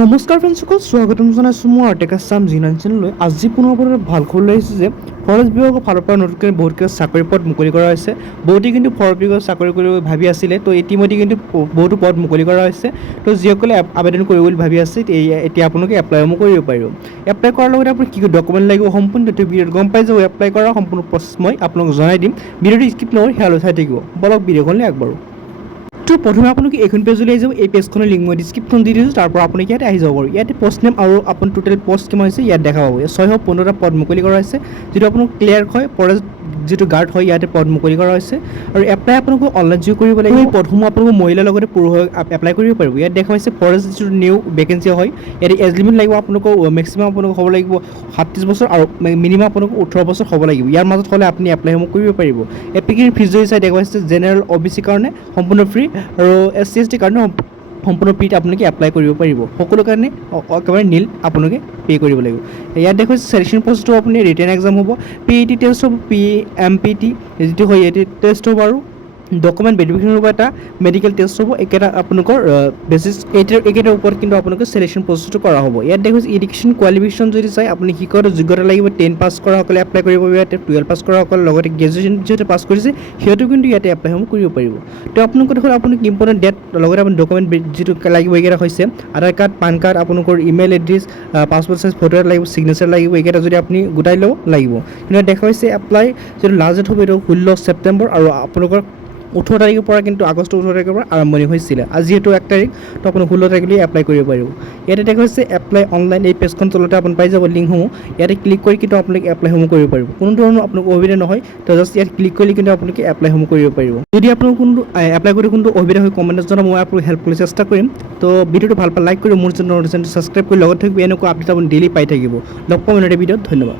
নমস্কাৰ ফ্ৰেণ্ডসকল, স্বাগতম জনাইছোঁ মই আৰ্টেকাছাম জিনান চেনেললৈ। আজি পুনৰ ভাল খবৰ লৈ আহিছোঁ যে ফৰেষ্ট বিভাগৰ ফালৰ পৰা নতুনকৈ বহুতকৈ চাকৰি পদ মুকলি কৰা হৈছে। বহুতে কিন্তু ফৰেষ্ট বিভাগত চাকৰি কৰিব ভাবি আছিলে, তো ইতিমধ্যে কিন্তু বহুতো পদ মুকলি কৰা হৈছে। তো যিসকলে আবেদন কৰিব বুলি ভাবি আছে এতিয়া আপোনালোকে এপ্লাইসমূহ কৰিব পাৰিব। এপ্লাই কৰাৰ লগতে আপুনি কি কি ডকুমেণ্ট লাগিব সম্পূৰ্ণ তথ্য ভিডিঅ'ত গম পাই যাব। এপ্লাই কৰা সম্পূৰ্ণ প্ৰচেছ মই আপোনালোকক জনাই দিম। ভিডিঅ'টো স্কিপ নকৰি সেয়ালৈ চাই থাকিব। বলক ভিডিঅ'খনলৈ আগবাঢ়ো। তো প্ৰথমে আপোনালোকে এইখন পেজলৈ আহি যাব। এই পেজখনৰ লিংক মই ডিছক্ৰিপশ্যন দি দিছোঁ, তাৰ পৰা আপোনালোকে ইয়াতে আহি যাব পাৰোঁ। ইয়াতে পোষ্ট নেম আৰু আপোনাৰ টোটেল পোষ্ট কিমান হৈছে ইয়াত দেখা পাব। 615টা পদ মুকলি কৰা হৈছে, যিটো আপোনাৰ ক্লিয়াৰ হয় ফৰেষ্ট যিটো গাৰ্ড হয় ইয়াতে পদ মুকলি কৰা হৈছে। আৰু এপ্লাই আপোনালোকে অনলাইন যোগ কৰিব লাগিব। এই পদসমূহ আপোনালোকে মহিলাৰ লগতে পুৰুষ এপ্লাই কৰিব পাৰিব। ইয়াত দেখা হৈছে ফৰেষ্ট যিটো নিউ ভেকেঞ্চি হয়, ইয়াতে এজ লিমিট লাগিব আপোনালোকৰ মেক্সিমাম আপোনালোক হ'ব লাগিব 37 বছৰ আৰু মিনিমাম আপোনালোকৰ 18 বছৰ হ'ব লাগিব। ইয়াৰ মাজত হ'লে আপুনি এপ্লাইসমূহ কৰিব পাৰিব। এপ্লিকেশ্যন ফিজ যদি চাই দেখা হৈছে জেনেৰেল OBC কাৰণে সম্পূৰ্ণ ফ্ৰী আৰু SC ST কাৰণে সম্পূৰ্ণ ফ্ৰীত আপোনালোকে এপ্লাই কৰিব পাৰিব। সকলো কাৰণে একেবাৰে নীল আপোনালোকে পে' কৰিব লাগিব। ইয়াত দেখা হৈছে ছিলেকশ্যন প্ৰচেছটো আপুনি ৰিটেন এক্সাম হ'ব, PET টেষ্ট হ'ব, PMPT যিটো হয় ইয়াতে টেষ্ট হ'ব আৰু ডকুমেণ্ট ভেৰিফিকেশ্যন হ'ব, এটা মেডিকেল টেষ্ট হ'ব। একেটা আপোনালোকৰ বেচিছ এইকেইটাৰ ওপৰত কিন্তু আপোনালোকে ছিলেকশ্যন প্ৰচেছটো কৰা হ'ব। ইয়াত দেখা হৈছে এডুকেশ্যন কোৱালিফিকেশ্যন যদি চাই আপুনি শিক্ষাগত যোগ্যতা লাগিব। 10 পাছ কৰাসকলে এপ্লাই কৰিব পাৰিব, ইয়াতে 12 পাছ কৰাসকলে লগতে গ্ৰেজুৱেশ্যন যিহেতু পাছ কৰিছে সিহঁতেও কিন্তু ইয়াতে এপ্লাইসমূহ কৰিব পাৰিব। তো আপোনালোকৰ দেখোন আপুনি ইম্পৰ্টেণ্ট ডেট লগতে আপুনি ডকুমেণ্ট যিটো লাগিব এইকেইটা হৈছে আধাৰ কাৰ্ড, পান কাৰ্ড, আপোনালোকৰ email address, passport size photo এটা লাগিব, ছিগনেচাৰ লাগিব। এইকেইটা যদি আপুনি গোটাই লওঁ লাগিব। কিন্তু দেখা হৈছে এপ্লাই যিটো লাষ্ট ডেট হ'ব এইটো 16 ছেপ্টেম্বৰ আৰু আপোনালোকৰ 18 তাৰিখৰ পৰা কিন্তু আগষ্ট 18 তাৰিখৰ পৰা আৰম্ভণি হৈছিলে। আজি যিহেতু 1 তাৰিখ, তো আপুনি 16 তাৰিখলৈ এপ্লাই কৰিব পাৰিব। ইয়াতে দেখা হৈছে এপ্লাই অনলাইন, এই পেজখন তলতে আপুনি পাই যাব লিংকসমূহ। ইয়াতে ক্লিক কৰি কিন্তু আপোনালোকে এপ্লাইসমূহ কৰিব পাৰিব। কোনো ধৰণৰ আপোনালোক অসুবিধা নহয়, তো জাষ্ট ইয়াত ক্লিক কৰিলে কিন্তু আপোনালোকে এপ্লাইসমূহ কৰিব পাৰিব। যদি আপোনালোক কোনটো এপ্লাই কৰি কোনটো অসুবিধা হয় কমেণ্টত জনাব, মই আপোনালোক হেল্প কৰিবলৈ চেষ্টা কৰিম। তো ভিডিঅ'টো ভাল পালে লাইক কৰি মোৰ চেনেলটো ছাবস্ক্ৰাইব কৰি লগত থাকিব। এনেকুৱা আপডেট আপুনি ডেইলি পাই থাকিব। লগ পাম এটা ভিডিঅ'ত। ধন্যবাদ।